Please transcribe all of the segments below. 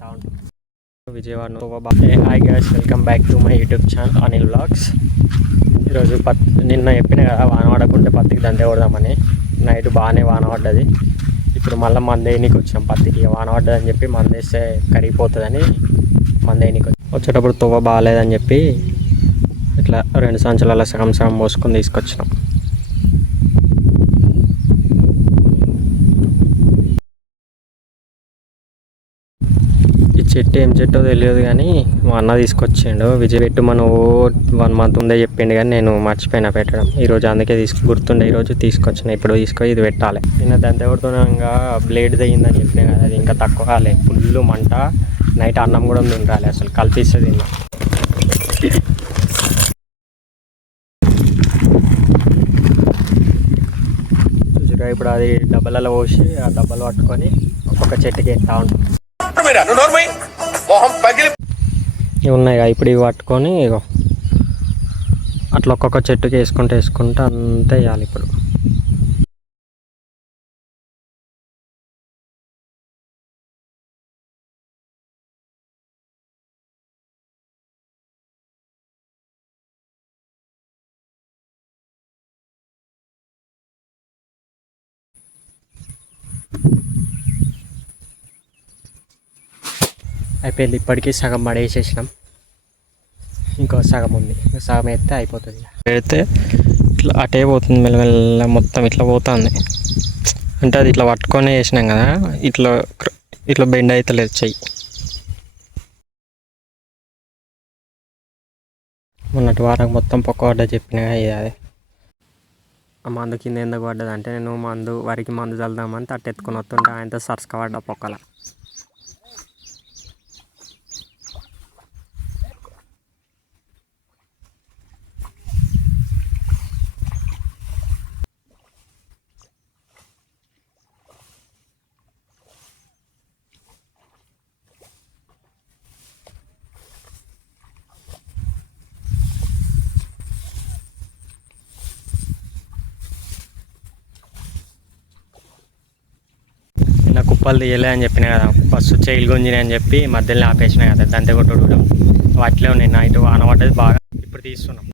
ఎక్కిస్తా ఉంటాం. Vijayawada. Hi guys, welcome back to my YouTube channel Anil vlogs. ఈరోజు నిన్న చెప్పిన కదా వాన పడకుంటే పత్తికి దండే కొడదామని. నైట్ బాగానే వాన పడ్డది. ఇప్పుడు మళ్ళీ మందేనికి వచ్చినాం పత్తికి. వాన పడ్డదని చెప్పి మందేస్తే కరిగిపోతుందని మందేనికి వచ్చేటప్పుడు తువ్వ బాగాలేదని చెప్పి ఇట్లా 2 సంచులలో సగం సగం మోసుకొని తీసుకొచ్చినాం. ఈ చెట్టు ఏం చెట్టో తెలియదు కానీ మా అన్న తీసుకొచ్చిండు. విజయ్ పెట్టు మనం 1 మంత్ ఉందే చెప్పిండు కానీ నేను మర్చిపోయినా పెట్టడం. ఈరోజు అందుకే గుర్తుండే ఈరోజు తీసుకొచ్చిన. ఇప్పుడు తీసుకొని ఇది పెట్టాలి. నిన్న దంతెవడుతున్నాగా బ్లేడ్ తెగిందని చెప్పినా కదా, అది ఇంకా తక్కువ కాలే. ఫుల్ మంట. నైట్ అన్నం కూడా తినరాలి, అసలు కల్పిస్తుంది తిన్నా. ఇప్పుడు అది డబ్బాలలో పోసి ఆ డబ్బాలు పట్టుకొని ఒక్కొక్క చెట్టుకి ఎత్తా ఉంటాం. ఇవి ఉన్నాయి ఇప్పుడు ఇవి పట్టుకొని అట్లా ఒక్కొక్క చెట్టుకి వేసుకుంటూ అంతే వేయాలి. ఇప్పుడు అయిపోయింది. ఇప్పటికీ సగం పడేసేసినాం, ఇంకో సగం ఉంది. సగం వేస్తే అయిపోతుంది. పెడితే ఇట్లా అటే పోతుంది మెల్లమెల్ల, మొత్తం ఇట్లా పోతుంది. అంటే అది ఇట్లా పట్టుకొని వేసినాం కదా, ఇట్లా బెండ్ అవుతలేదు చెయ్యి. మొన్నటి వారం మొత్తం పొక్క పడ్డ చెప్పినా అదే. ఆ మందు కింద ఎందుకు పడ్డది అంటే, నేను వరికి మందు చల్దామని తట్టెత్తుకొని వస్తుంటే ఆయనతో సరసక పడ్డ పొక్కల. కుప్పలు తీయలే అని చెప్పినా కదా, ఫస్ట్ చైలు గుంజినాయి అని చెప్పి మధ్యలో ఆపేసినా కదా దంతే కొట్టుడు. వాటిలో ఉన్నాయి. నైట్ వాన పడ్డది బాగా. ఇప్పుడు తీస్తున్నాం.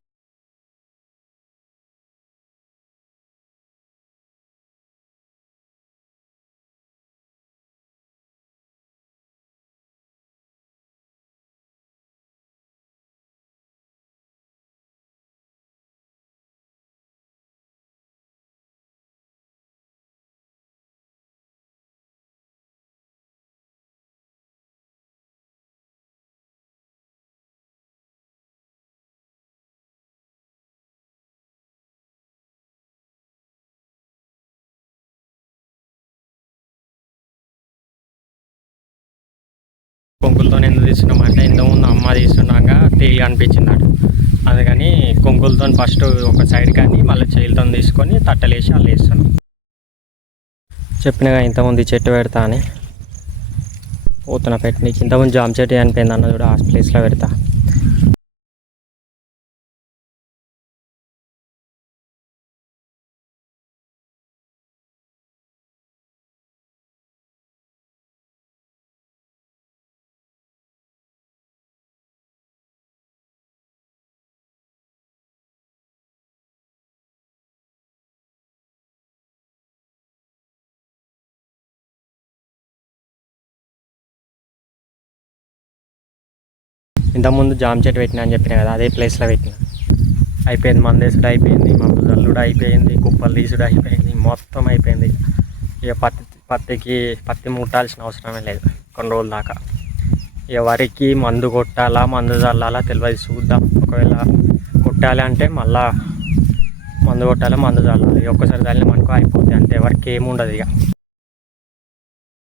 కొంకులతో ఎందుకు తీస్తున్నాం అంటే, ఇంతకుముందు అమ్మ తీస్తున్నాక తేలి అనిపించింది అటు. అందుకని కొంకులతో ఫస్ట్ ఒక సైడ్ కానీ మళ్ళీ చేయిలతో తీసుకొని తట్టలేసి అలా వేస్తున్నాం. చెప్పినగా ఇంతకుముందు చెట్టు పెడతా అని పోతున్నా. నీకు ఇంతకుముందు జామ చెట్టు అనిపోయింది అన్న కూడా, ఆ ప్లేస్లో పెడతా. ఇంతకుముందు జామ చెట్టు పెట్టినా అని చెప్పినా కదా, అదే ప్లేస్లో పెట్టిన. అయిపోయింది. మందేసుడు అయిపోయింది, మందు జల్లుడు అయిపోయింది, కుప్పలు తీసుడు అయిపోయింది, మొత్తం అయిపోయింది. ఇక పత్తి ముట్టాల్సిన అవసరమే లేదు కొన్ని రోజుల దాకా. ఇక వరికి మందు కొట్టాలా మందు చల్లాలా తెలియదు, చూద్దాం. ఒకవేళ కొట్టాలి అంటే మళ్ళా మందు కొట్టాలి, మందు చల్లాలి. ఒక్కసారి చల్లిన మనకు అయిపోతుంది అంతే. ఎవరికి ఏముండదు ఇక.